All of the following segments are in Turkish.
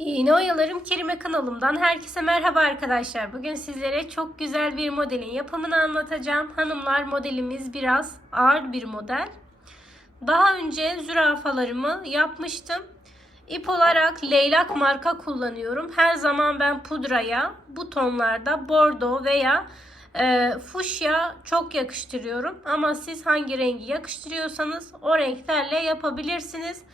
İğne Oyalarım Kerime kanalımdan herkese merhaba arkadaşlar. Bugün sizlere çok güzel bir modelin yapımını anlatacağım. Hanımlar modelimiz biraz ağır bir model. Daha önce zürafalarımı yapmıştım. İp olarak leylak marka kullanıyorum. Her zaman ben pudraya bu tonlarda bordo veya e, fuşya çok yakıştırıyorum. Ama siz hangi rengi yakıştırıyorsanız o renklerle yapabilirsiniz.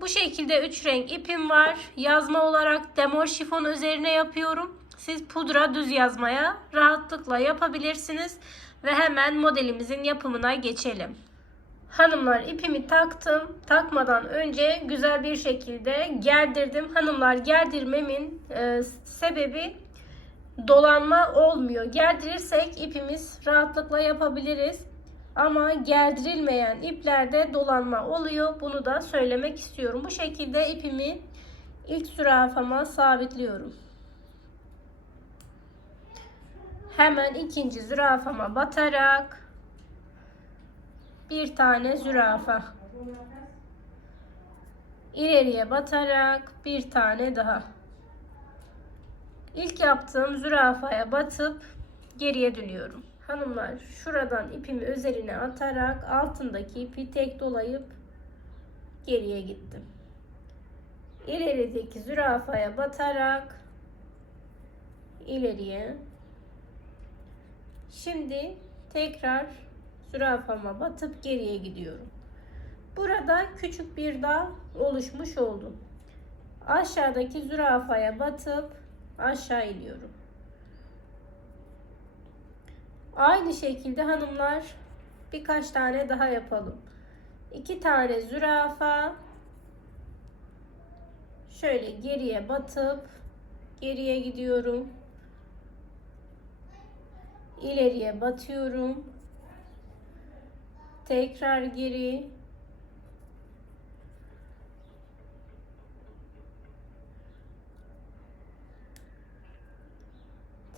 Bu şekilde 3 renk ipim var. Yazma olarak demor şifon üzerine yapıyorum. Siz pudra düz yazmaya rahatlıkla yapabilirsiniz. Ve hemen modelimizin yapımına geçelim. Hanımlar ipimi taktım. Takmadan önce güzel bir şekilde gerdirdim. Hanımlar gerdirmemin e, sebebi dolanma olmuyor. Gerdirirsek ipimiz rahatlıkla yapabiliriz. Ama gerdirilmeyen iplerde dolanma oluyor. Bunu da söylemek istiyorum. Bu şekilde ipimi ilk zürafama sabitliyorum. Hemen ikinci zürafama batarak bir tane zürafa ileriye batarak bir tane daha İlk yaptığım zürafaya batıp geriye dönüyorum. Hanımlar şuradan ipimi üzerine atarak altındaki ipi tek dolayıp geriye gittim. İlerideki zürafaya batarak ileriye. Şimdi tekrar zürafama batıp geriye gidiyorum. Burada küçük bir dağ oluşmuş oldu. Aşağıdaki zürafaya batıp aşağı iniyorum. Aynı şekilde hanımlar birkaç tane daha yapalım. İki tane zürafa şöyle geriye batıp geriye gidiyorum. İleriye batıyorum. Tekrar geri.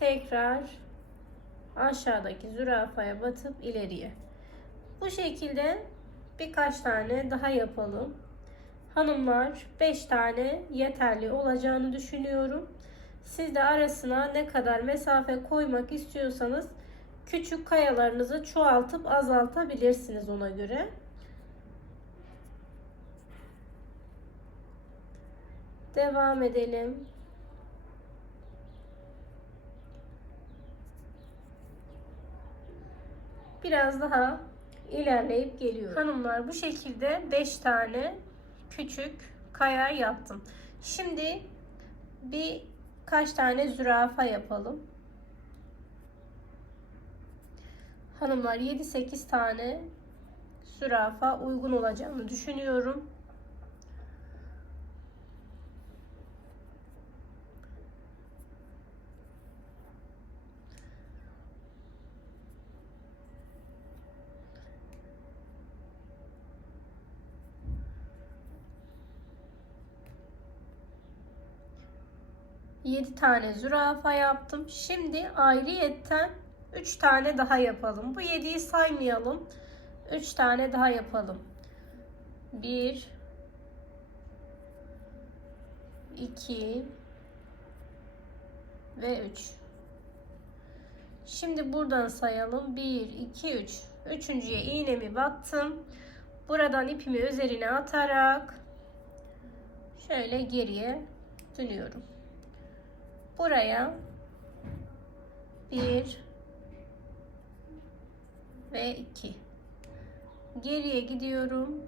Tekrar aşağıdaki zürafaya batıp ileriye. Bu şekilde birkaç tane daha yapalım. Hanımlar 5 tane yeterli olacağını düşünüyorum. Siz de arasına ne kadar mesafe koymak istiyorsanız küçük kayalarınızı çoğaltıp azaltabilirsiniz ona göre. Devam edelim. Biraz daha ilerleyip geliyorum. Hanımlar bu şekilde 5 tane küçük kaya yaptım. Şimdi bir kaç tane zürafa yapalım. Hanımlar 7-8 tane zürafa uygun olacağını düşünüyorum. Yedi tane zürafa yaptım. Şimdi ayrıyetten 3 tane daha yapalım. Bu 7'yi saymayalım. 3 tane daha yapalım. 1 2 ve 3. Şimdi buradan sayalım. 1 2 3. Üçüncüye iğnemi battım. Buradan ipimi üzerine atarak şöyle geriye dönüyorum. Buraya bir ve iki. Geriye gidiyorum.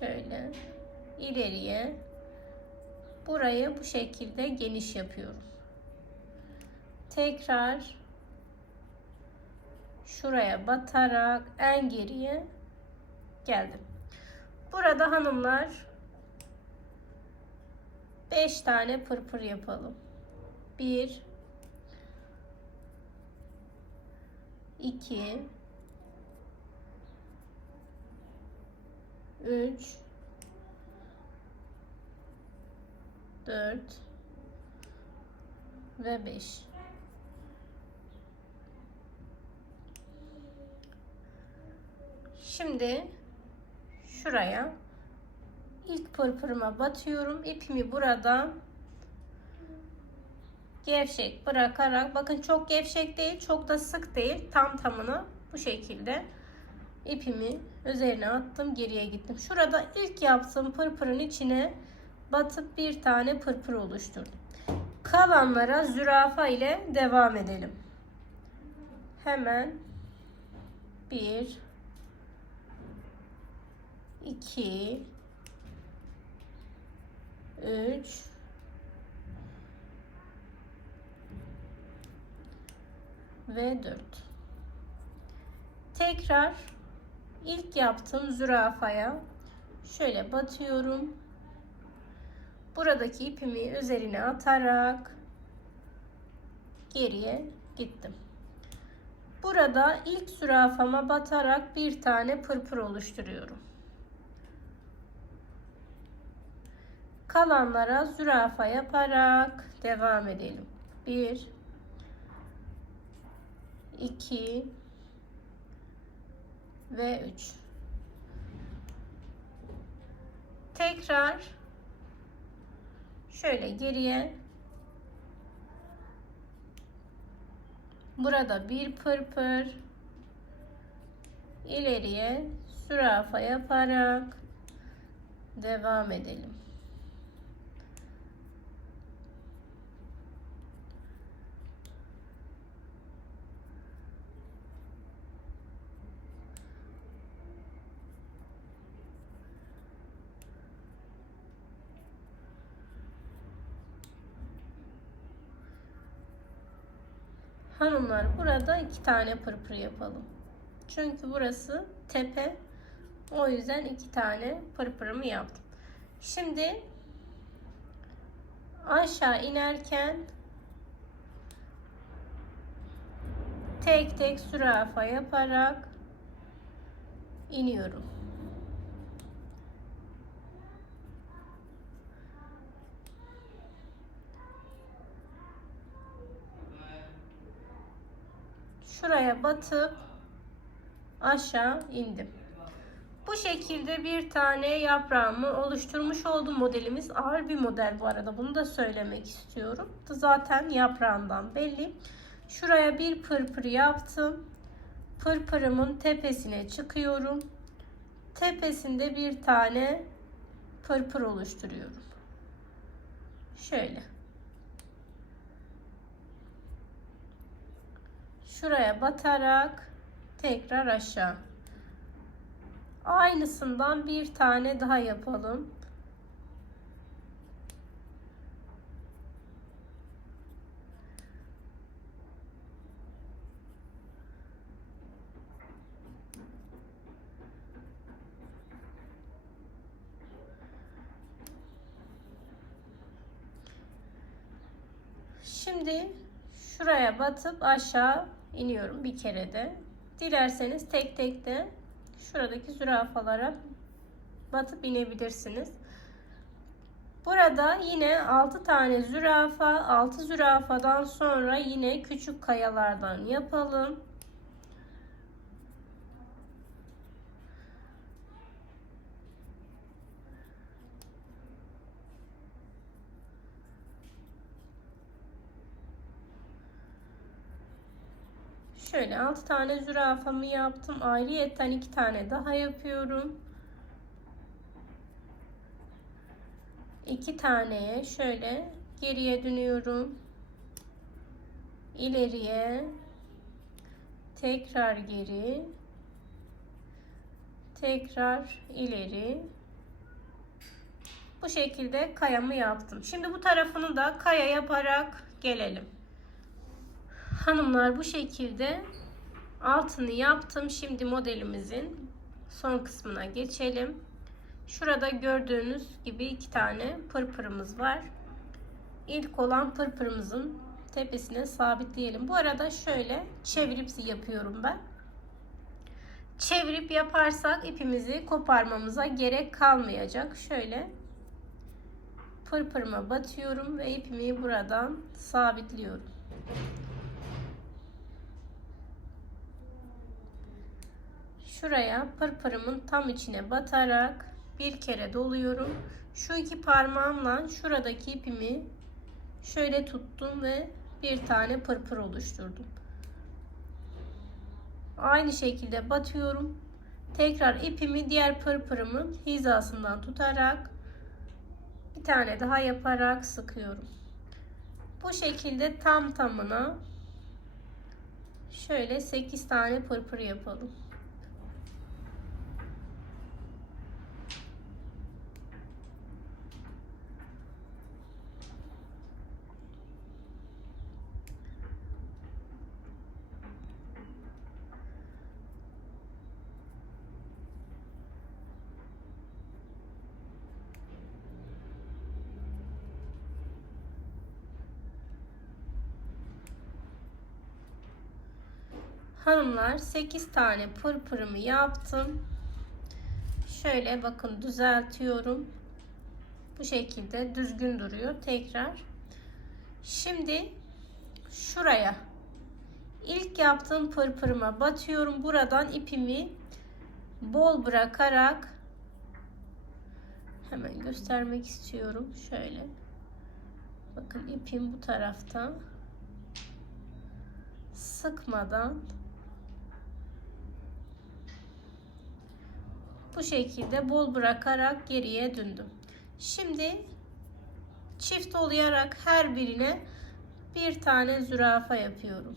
Şöyle ileriye. Burayı bu şekilde geniş yapıyorum. Tekrar şuraya batarak en geriye geldim. Burada hanımlar 5 tane pırpır yapalım. 1 2 3 4 ve 5 Şimdi şuraya ilk pırpırıma batıyorum. İpimi burada gevşek bırakarak bakın çok gevşek değil çok da sık değil tam tamına bu şekilde ipimi üzerine attım geriye gittim. Şurada ilk yaptığım pırpırın içine batıp bir tane pırpır oluşturdum. Kalanlara zürafa ile devam edelim. Hemen bir 2 3 ve 4 tekrar ilk yaptığım zürafaya şöyle batıyorum. Buradaki ipimi üzerine atarak geriye gittim. Burada ilk zürafama batarak bir tane pırpır oluşturuyorum kalanlara zürafa yaparak devam edelim. 1 2 ve 3 tekrar şöyle geriye burada bir pırpır ileriye zürafa yaparak devam edelim. Hanımlar burada iki tane pırpır yapalım. Çünkü burası tepe. O yüzden iki tane pırpırımı yaptım. Şimdi aşağı inerken tek tek zürafa yaparak iniyorum. Şuraya batıp aşağı indim. Bu şekilde bir tane yaprağımı oluşturmuş oldum modelimiz. Ağır bir model bu arada. Bunu da söylemek istiyorum. Zaten yaprağından belli. Şuraya bir pırpır yaptım. Pırpırımın tepesine çıkıyorum. Tepesinde bir tane pırpır oluşturuyorum. Şöyle. Şuraya batarak tekrar aşağı. Aynısından bir tane daha yapalım. Şimdi şuraya batıp aşağı iniyorum bir kere de. Dilerseniz tek tek de şuradaki zürafalara batıp inebilirsiniz. Burada yine 6 tane zürafa, 6 zürafadan sonra yine küçük kayalardan yapalım. Şöyle 6 tane zürafamı yaptım. Ayrıyetten 2 tane daha yapıyorum. 2 taneye şöyle geriye dönüyorum. İleriye tekrar geri tekrar ileri bu şekilde kayamı yaptım. Şimdi bu tarafını da kaya yaparak gelelim. Hanımlar bu şekilde altını yaptım. Şimdi modelimizin son kısmına geçelim. Şurada gördüğünüz gibi iki tane pırpırımız var. İlk olan pırpırımızın tepesine sabitleyelim. Bu arada şöyle çevirip yapıyorum ben. Çevirip yaparsak ipimizi koparmamıza gerek kalmayacak. Şöyle pırpırıma batıyorum ve ipimi buradan sabitliyorum. Şuraya pırpırımın tam içine batarak bir kere doluyorum. Şu iki parmağımla şuradaki ipimi şöyle tuttum ve bir tane pırpır oluşturdum. Aynı şekilde batıyorum. Tekrar ipimi diğer pırpırımın hizasından tutarak bir tane daha yaparak sıkıyorum. Bu şekilde tam tamına şöyle 8 tane pırpır yapalım. Hanımlar 8 tane pırpırımı yaptım. Şöyle bakın düzeltiyorum. Bu şekilde düzgün duruyor. Tekrar. Şimdi şuraya ilk yaptığım pırpırıma batıyorum. Buradan ipimi bol bırakarak hemen göstermek istiyorum. Şöyle. Bakın ipim bu tarafta. Sıkmadan bu şekilde bol bırakarak geriye döndüm. Şimdi çift olayarak her birine bir tane zürafa yapıyorum.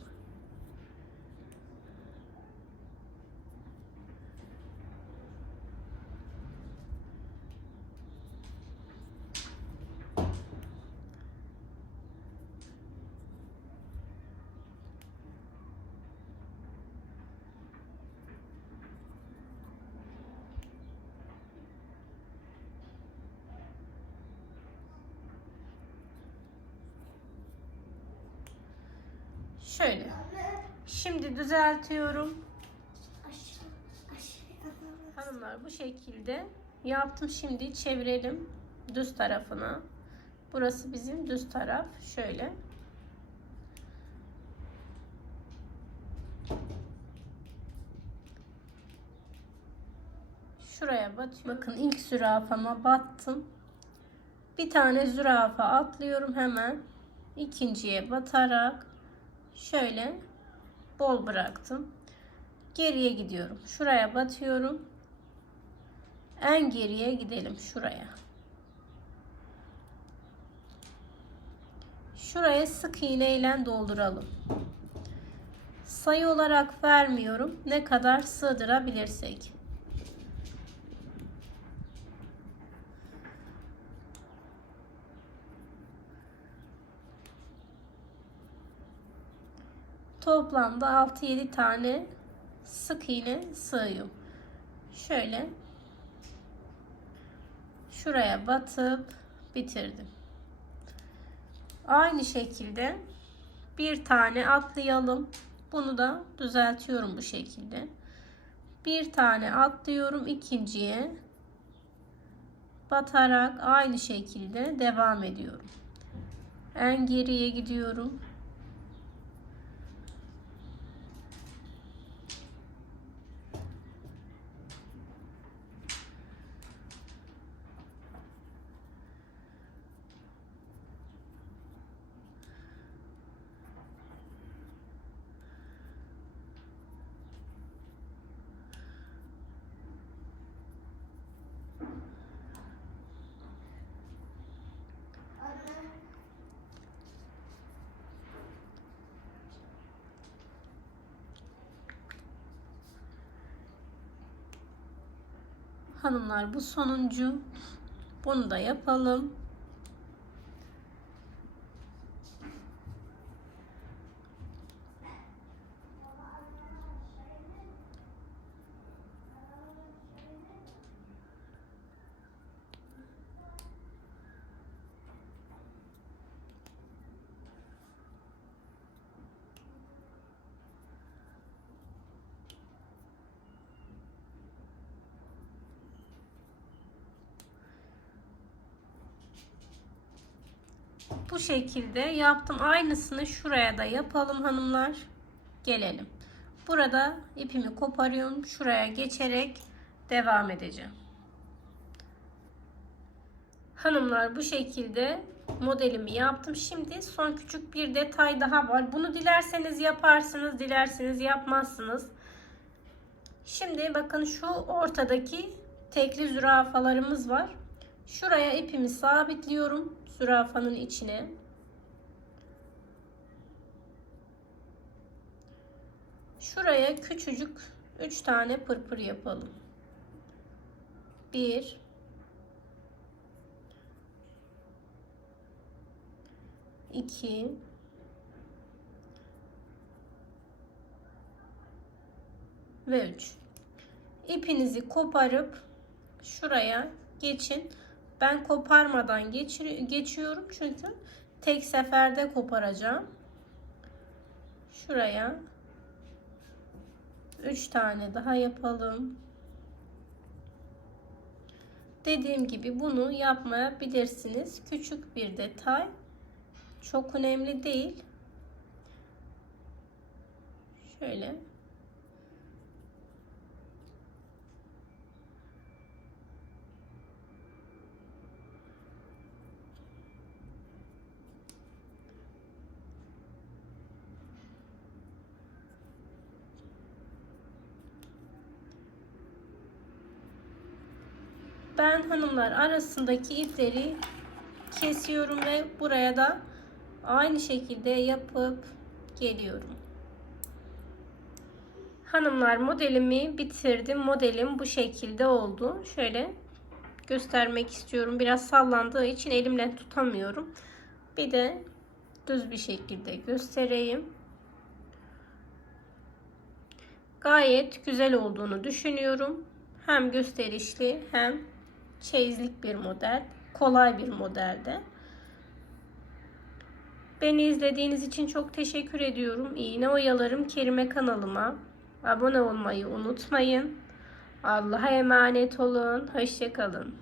Şöyle. Şimdi düzeltiyorum. Hanımlar bu şekilde yaptım. Şimdi çevirelim düz tarafına. Burası bizim düz taraf. Şöyle. Şuraya batıyorum. Bakın ilk zürafama battım. Bir tane zürafa atlıyorum hemen. İkinciye batarak şöyle bol bıraktım. Geriye gidiyorum. Şuraya batıyorum. En geriye gidelim şuraya. Şuraya sık iğne ile dolduralım. Sayı olarak vermiyorum. Ne kadar sığdırabilirsek. Toplamda 6-7 tane sık iğne sığıyor. Şöyle şuraya batıp bitirdim. Aynı şekilde bir tane atlayalım. Bunu da düzeltiyorum bu şekilde. Bir tane atlıyorum ikinciye batarak aynı şekilde devam ediyorum. En geriye gidiyorum. Hanımlar bu sonuncu. Bunu da yapalım. Bu şekilde yaptım. Aynısını şuraya da yapalım hanımlar. Gelelim. Burada ipimi koparıyorum. Şuraya geçerek devam edeceğim. Hanımlar bu şekilde modelimi yaptım. Şimdi son küçük bir detay daha var. Bunu dilerseniz yaparsınız, dilerseniz yapmazsınız. Şimdi bakın şu ortadaki tekli zürafalarımız var. Şuraya ipimi sabitliyorum zürafanın içine. Şuraya küçücük 3 tane pırpır yapalım. 1 2 ve 3 ipinizi koparıp şuraya geçin ben koparmadan geçir geçiyorum çünkü tek seferde koparacağım şuraya 3 tane daha yapalım dediğim gibi bunu yapmayabilirsiniz küçük bir detay çok önemli değil. Şöyle. Ben hanımlar arasındaki ipleri kesiyorum ve buraya da aynı şekilde yapıp geliyorum. Hanımlar modelimi bitirdim. Modelim bu şekilde oldu. Şöyle göstermek istiyorum. Biraz sallandığı için elimle tutamıyorum. Bir de düz bir şekilde göstereyim. Gayet güzel olduğunu düşünüyorum. Hem gösterişli hem çeyizlik bir model. Kolay bir modelde. Beni izlediğiniz için çok teşekkür ediyorum. İğne oyalarım Kerime kanalıma abone olmayı unutmayın. Allah'a emanet olun. Hoşçakalın.